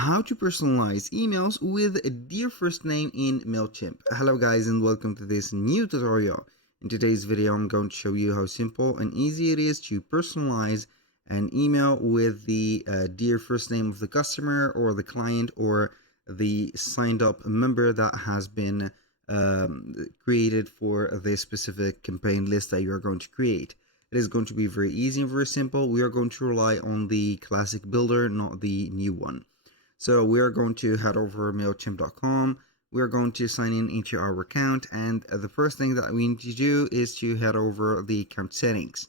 How to personalize emails with a dear first name in Mailchimp. Hello guys and welcome to this new tutorial. In today's video I'm going to show you how simple and easy it is to personalize an email with the dear first name of the customer or the client or the signed up member that has been created for this specific campaign list that you are going to create. It is going to be very easy and very simple. We are going to rely on the classic builder, not the new one. So we are going to head over Mailchimp.com. We are going to sign in into our account, and the first thing that we need to do is to head over the account settings.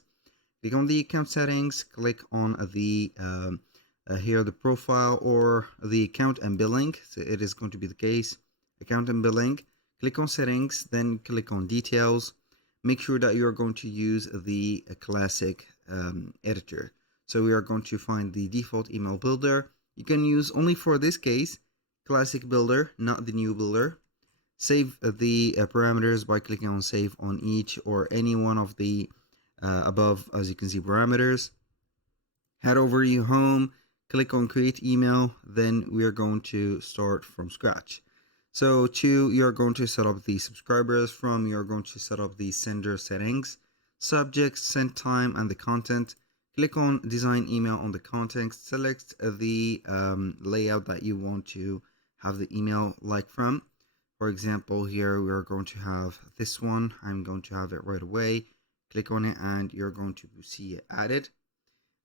Click on the account settings, click on the here the profile or the account and billing. So it is going to be the case, account and billing. Click on settings, then click on details. Make sure that you are going to use the classic editor. So we are going to find the default email builder. You can use only for this case classic builder, not the new builder. Save the parameters by clicking on save on each or any one of the above, as you can see, parameters. Head over to home, click on create email, then we are going to start from scratch. So you're going to set up the subscribers. From, you're going to set up the sender settings, subject, send time, and the content. Click on design email on the context, select the layout that you want to have the email like from. For example, here we are going to have this one. I'm going to have it right away. Click on it and you're going to see it added.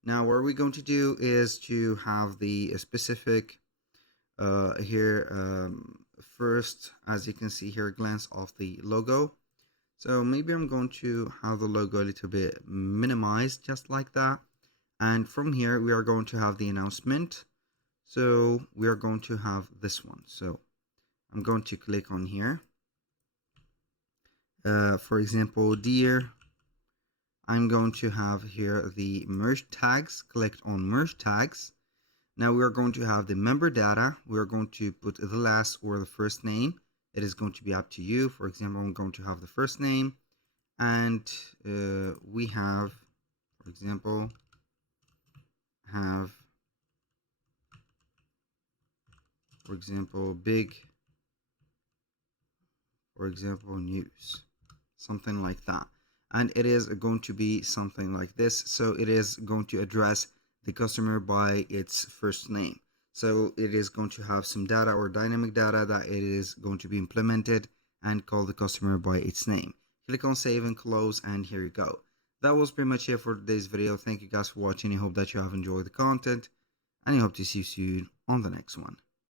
Now what we're going to do is to have the specific here first, as you can see here, glance of the logo. So maybe I'm going to have the logo a little bit minimized, just like that. And from here, we are going to have the announcement. So we are going to have this one. So I'm going to click on here. For example, dear, I'm going to have here the merge tags. Click on merge tags. Now we are going to have the member data. We are going to put the last or the first name. It is going to be up to you. For example, I'm going to have the first name, and we have, for example, big, for example, news, something like that. And it is going to be something like this. So it is going to address the customer by its first name. So it is going to have some data or dynamic data that it is going to be implemented and call the customer by its name. Click on save and close, and here you go. That was pretty much it for today's video. Thank you guys for watching. I hope that you have enjoyed the content, and I hope to see you soon on the next one.